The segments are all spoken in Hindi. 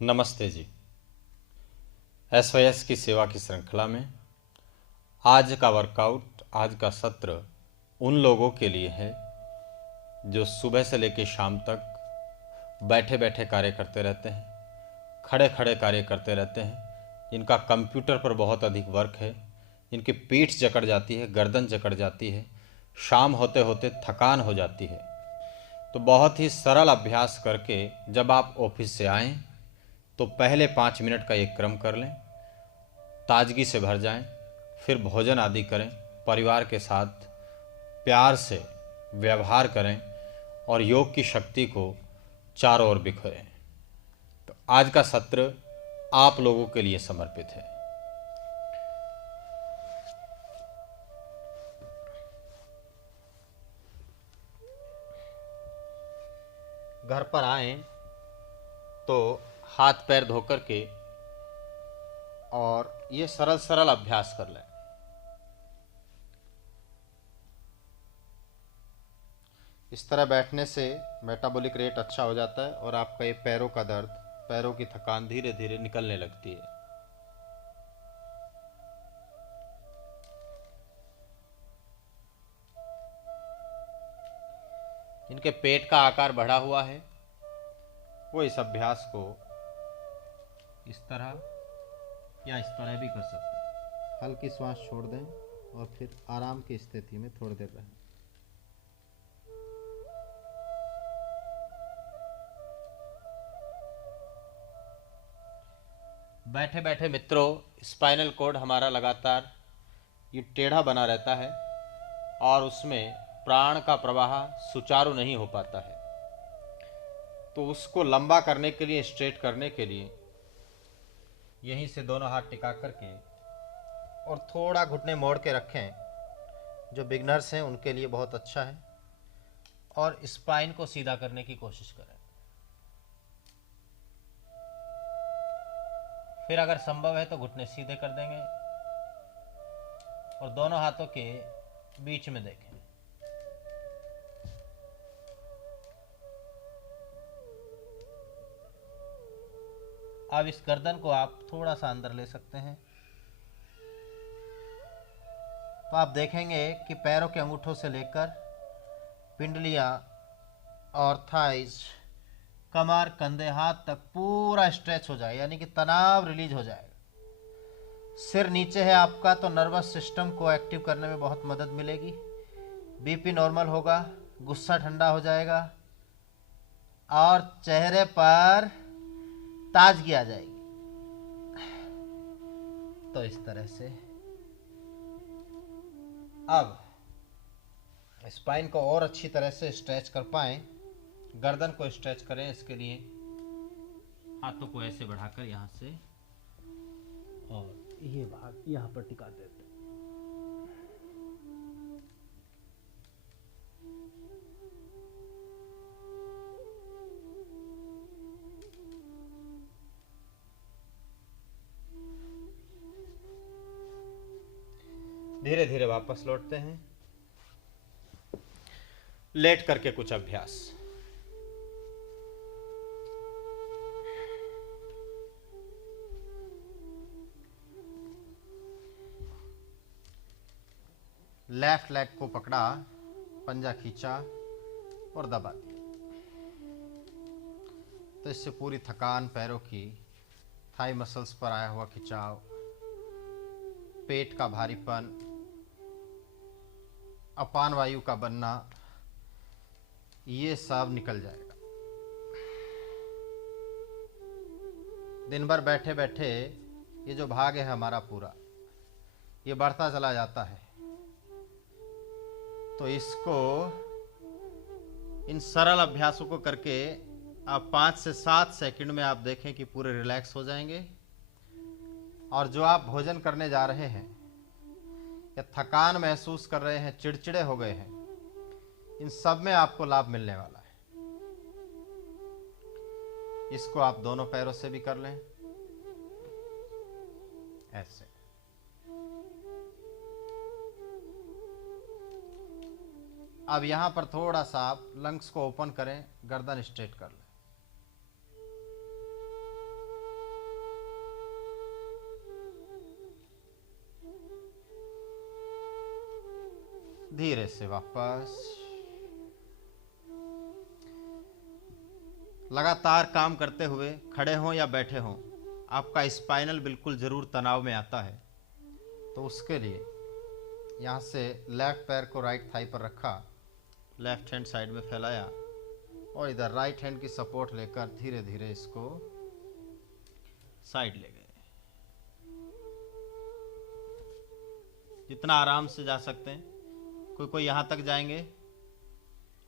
नमस्ते जी। एसवाईएस की सेवा की श्रृंखला में आज का वर्कआउट, आज का सत्र उन लोगों के लिए है जो सुबह से लेकर शाम तक बैठे बैठे कार्य करते रहते हैं, खड़े खड़े कार्य करते रहते हैं, जिनका कंप्यूटर पर बहुत अधिक वर्क है, जिनकी पीठ जकड़ जाती है, गर्दन जकड़ जाती है, शाम होते होते थकान हो जाती है। तो बहुत ही सरल अभ्यास करके जब आप ऑफिस से आएं तो पहले 5 मिनट का एक क्रम कर लें, ताजगी से भर जाएं, फिर भोजन आदि करें, परिवार के साथ प्यार से व्यवहार करें और योग की शक्ति को चारों ओर बिखेरें। तो आज का सत्र आप लोगों के लिए समर्पित है। घर पर आएं तो हाथ पैर धोकर के और ये सरल सरल अभ्यास कर लें। इस तरह बैठने से मेटाबॉलिक रेट अच्छा हो जाता है और आपका ये पैरों का दर्द, पैरों की थकान धीरे धीरे निकलने लगती है। जिनके पेट का आकार बढ़ा हुआ है वो इस अभ्यास को इस तरह या इस तरह भी कर सकते हैं। हल्की श्वास छोड़ दें और फिर आराम की स्थिति में थोड़ी देर रहें। बैठे बैठे मित्रों, स्पाइनल कॉर्ड हमारा लगातार ये टेढ़ा बना रहता है और उसमें प्राण का प्रवाह सुचारू नहीं हो पाता है। तो उसको लंबा करने के लिए, स्ट्रेट करने के लिए यहीं से दोनों हाथ टिका करके और थोड़ा घुटने मोड़ के रखें। जो बिगनर्स हैं उनके लिए बहुत अच्छा है। और स्पाइन को सीधा करने की कोशिश करें। फिर अगर संभव है तो घुटने सीधे कर देंगे और दोनों हाथों के बीच में देखें। अब इस गर्दन को आप थोड़ा सा अंदर ले सकते हैं तो आप देखेंगे कि पैरों के अंगूठों से लेकर पिंडलियां और थाइज, कमर, कंधे, हाथ तक पूरा स्ट्रेच हो जाए, यानी कि तनाव रिलीज हो जाएगा। सिर नीचे है आपका तो नर्वस सिस्टम को एक्टिव करने में बहुत मदद मिलेगी। बीपी नॉर्मल होगा, गुस्सा ठंडा हो जाएगा और चेहरे पर ताजगी आ जाएगी। तो इस तरह से अब स्पाइन को और अच्छी तरह से स्ट्रेच कर पाएं, गर्दन को स्ट्रेच करें। इसके लिए हाथों को ऐसे बढ़ाकर यहाँ से और ये भाग यहाँ पर टिका देते हैं। धीरे धीरे वापस लौटते हैं। लेट करके कुछ अभ्यास। लेफ्ट लेग को पकड़ा, पंजा खींचा और दबा दिया। तो इससे पूरी थकान, पैरों की थाई मसल्स पर आया हुआ खिंचाव, पेट का भारीपन, अपान वायु का बनना, ये सब निकल जाएगा। दिन भर बैठे बैठे ये जो भाग है हमारा पूरा, ये बढ़ता चला जाता है। तो इसको, इन सरल अभ्यासों को करके आप 5 से 7 सेकंड में आप देखें कि पूरे रिलैक्स हो जाएंगे। और जो आप भोजन करने जा रहे हैं या थकान महसूस कर रहे हैं, चिड़चिड़े हो गए हैं, इन सब में आपको लाभ मिलने वाला है। इसको आप दोनों पैरों से भी कर लें, ऐसे। अब यहां पर थोड़ा सा आप लंग्स को ओपन करें, गर्दन स्ट्रेट कर लें। धीरे से वापस। लगातार काम करते हुए खड़े हों या बैठे हों, आपका स्पाइनल बिल्कुल ज़रूर तनाव में आता है। तो उसके लिए यहाँ से लेफ्ट पैर को राइट थाई पर रखा, लेफ्ट हैंड साइड में फैलाया और इधर राइट हैंड की सपोर्ट लेकर धीरे धीरे इसको साइड ले गए। जितना आराम से जा सकते हैं, कोई कोई यहाँ तक जाएंगे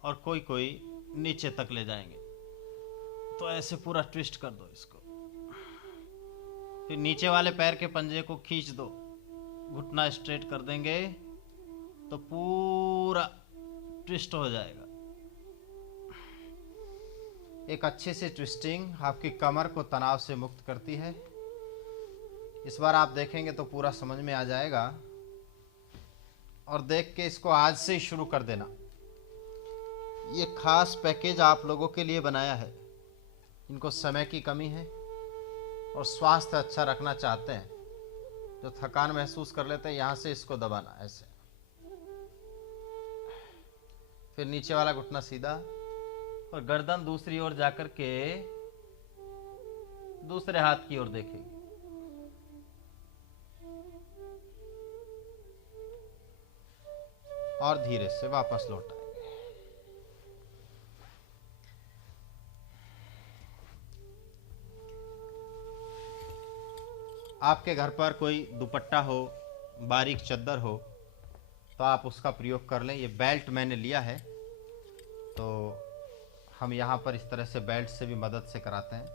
और कोई कोई नीचे तक ले जाएंगे। तो ऐसे पूरा ट्विस्ट कर दो इसको। फिर नीचे वाले पैर के पंजे को खींच दो, घुटना स्ट्रेट कर देंगे तो पूरा ट्विस्ट हो जाएगा। एक अच्छे से ट्विस्टिंग आपकी कमर को तनाव से मुक्त करती है। इस बार आप देखेंगे तो पूरा समझ में आ जाएगा और देख के इसको आज से ही शुरू कर देना। ये खास पैकेज आप लोगों के लिए बनाया है, इनको समय की कमी है और स्वास्थ्य अच्छा रखना चाहते हैं, जो थकान महसूस कर लेते हैं, यहाँ से इसको दबाना ऐसे। फिर नीचे वाला घुटना सीधा और गर्दन दूसरी ओर जाकर के दूसरे हाथ की ओर देखेगी। और धीरे से वापस लौटाएंगे। आपके घर पर कोई दुपट्टा हो, बारीक चद्दर हो, तो आप उसका प्रयोग कर लें। ये बेल्ट मैंने लिया है, तो हम यहाँ पर इस तरह से बेल्ट से भी मदद से कराते हैं।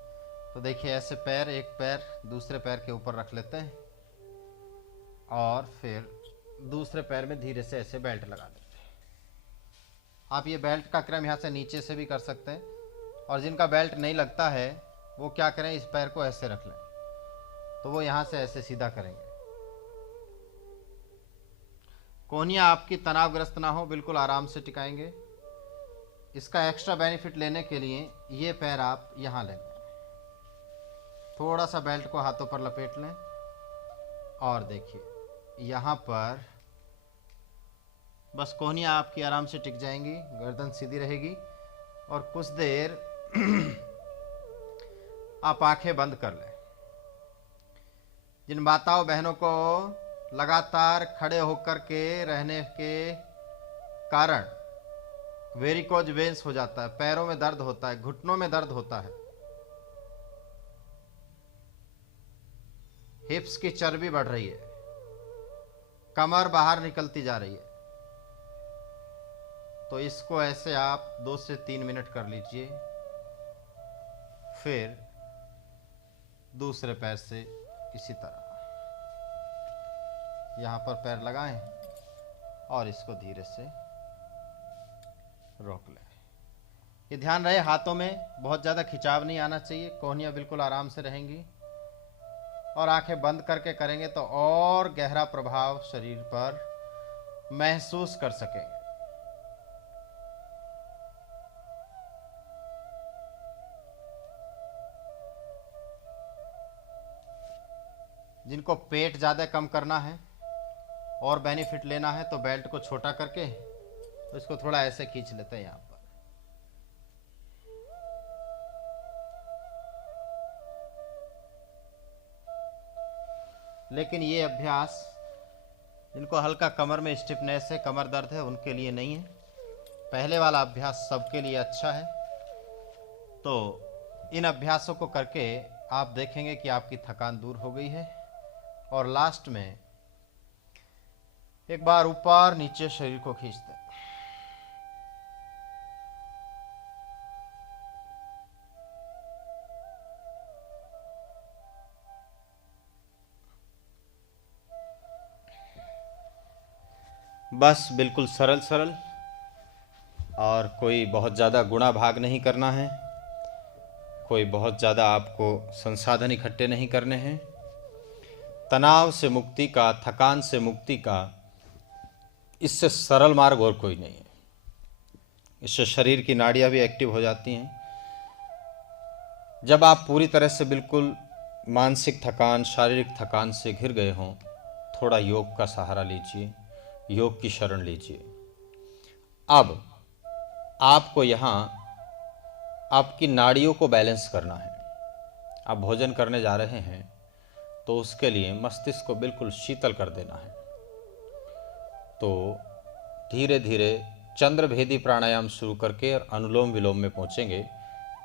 तो देखिए ऐसे पैर, एक पैर दूसरे पैर के ऊपर रख लेते हैं और फिर दूसरे पैर में धीरे से ऐसे बेल्ट लगा देते हैं। आप ये बेल्ट का क्रम यहाँ से नीचे से भी कर सकते हैं, और जिनका बेल्ट नहीं लगता है वो क्या करें, इस पैर को ऐसे रख लें, तो वो यहाँ से ऐसे सीधा करेंगे। कोहनियाँ आपकी तनावग्रस्त ना हो, बिल्कुल आराम से टिकाएंगे। इसका एक्स्ट्रा बेनिफिट लेने के लिए ये पैर आप यहाँ लें, थोड़ा सा बेल्ट को हाथों पर लपेट लें और देखिए यहाँ पर बस कोहनियाँ आपकी आराम से टिक जाएंगी, गर्दन सीधी रहेगी और कुछ देर आप आंखें बंद कर लें। जिन माताओं बहनों को लगातार खड़े होकर के रहने के कारण वेरिकोज वेन्स हो जाता है, पैरों में दर्द होता है, घुटनों में दर्द होता है, हिप्स की चर्बी बढ़ रही है, कमर बाहर निकलती जा रही है, तो इसको ऐसे आप 2 से 3 मिनट कर लीजिए। फिर दूसरे पैर से इसी तरह यहाँ पर पैर लगाएं और इसको धीरे से रोक लें। ये ध्यान रहे हाथों में बहुत ज़्यादा खिंचाव नहीं आना चाहिए, कोहनियाँ बिल्कुल आराम से रहेंगी और आंखें बंद करके करेंगे तो और गहरा प्रभाव शरीर पर महसूस कर सकेंगे। जिनको पेट ज़्यादा कम करना है और बेनिफिट लेना है तो बेल्ट को छोटा करके तो इसको थोड़ा ऐसे खींच लेते हैं यहाँ पर। लेकिन ये अभ्यास जिनको हल्का कमर में स्टिफनेस है, कमर दर्द है, उनके लिए नहीं है। पहले वाला अभ्यास सबके लिए अच्छा है। तो इन अभ्यासों को करके आप देखेंगे कि आपकी थकान दूर हो गई है। और लास्ट में एक बार ऊपर नीचे शरीर को खींच दें। बस बिल्कुल सरल सरल, और कोई बहुत ज़्यादा गुणा भाग नहीं करना है, कोई बहुत ज़्यादा आपको संसाधन इकट्ठे नहीं करने हैं। तनाव से मुक्ति का, थकान से मुक्ति का इससे सरल मार्ग और कोई नहीं है। इससे शरीर की नाड़ियाँ भी एक्टिव हो जाती हैं। जब आप पूरी तरह से बिल्कुल मानसिक थकान, शारीरिक थकान से घिर गए हों, थोड़ा योग का सहारा लीजिए, योग की शरण लीजिए। अब आपको यहाँ आपकी नाड़ियों को बैलेंस करना है। आप भोजन करने जा रहे हैं तो उसके लिए मस्तिष्क को बिल्कुल शीतल कर देना है। तो धीरे धीरे चंद्रभेदी प्राणायाम शुरू करके और अनुलोम विलोम में पहुंचेंगे।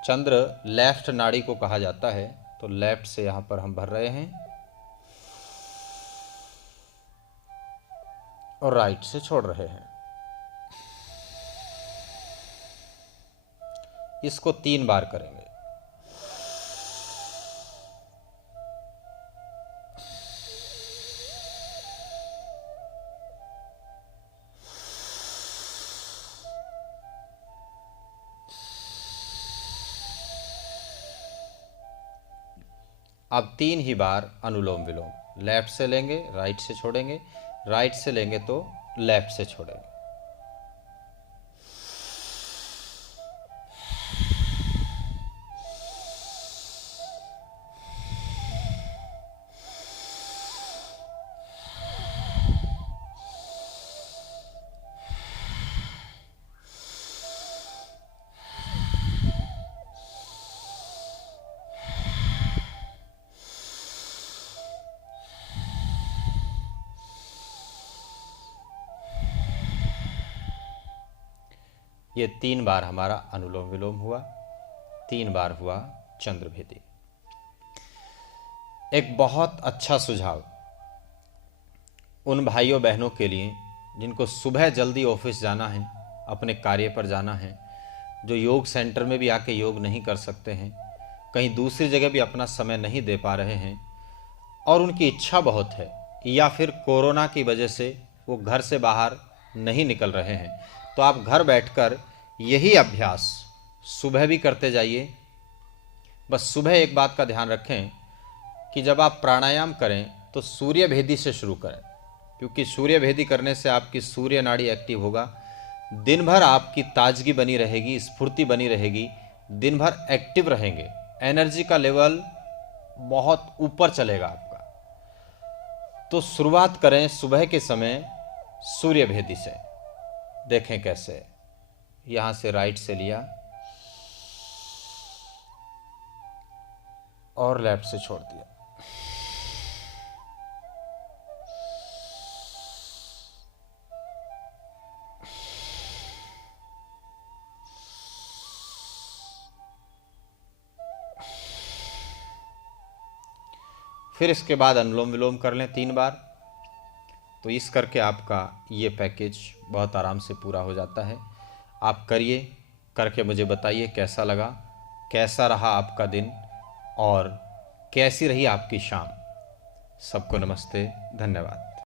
चंद्र लेफ्ट नाड़ी को कहा जाता है, तो लेफ्ट से यहाँ पर हम भर रहे हैं और राइट से छोड़ रहे हैं। इसको 3 बार करेंगे। अब 3 ही बार अनुलोम विलोम। लेफ्ट से लेंगे, राइट से छोड़ेंगे, राइट से लेंगे तो लेफ्ट से छोड़ेंगे। ये 3 बार हमारा अनुलोम विलोम हुआ, 3 बार हुआ चंद्रभेदी। एक बहुत अच्छा सुझाव उन भाइयों बहनों के लिए जिनको सुबह जल्दी ऑफिस जाना है, अपने कार्य पर जाना है, जो योग सेंटर में भी आके योग नहीं कर सकते हैं, कहीं दूसरी जगह भी अपना समय नहीं दे पा रहे हैं और उनकी इच्छा बहुत है, या फिर कोरोना की वजह से वो घर से बाहर नहीं निकल रहे हैं, तो आप घर बैठकर यही अभ्यास सुबह भी करते जाइए। बस सुबह एक बात का ध्यान रखें कि जब आप प्राणायाम करें तो सूर्य भेदी से शुरू करें, क्योंकि सूर्य भेदी करने से आपकी सूर्य नाड़ी एक्टिव होगा। दिन भर आपकी ताजगी बनी रहेगी, स्फूर्ति बनी रहेगी, दिन भर एक्टिव रहेंगे, एनर्जी का लेवल बहुत ऊपर चलेगा आपका। तो शुरुआत करें सुबह के समय सूर्य भेदी से। देखें कैसे। यहाँ से राइट से लिया और लेफ्ट से छोड़ दिया। फिर इसके बाद अनुलोम विलोम कर लें 3 बार। तो इस करके आपका ये पैकेज बहुत आराम से पूरा हो जाता है। आप करिए, करके मुझे बताइए कैसा लगा, कैसा रहा आपका दिन और कैसी रही आपकी शाम। सबको नमस्ते, धन्यवाद।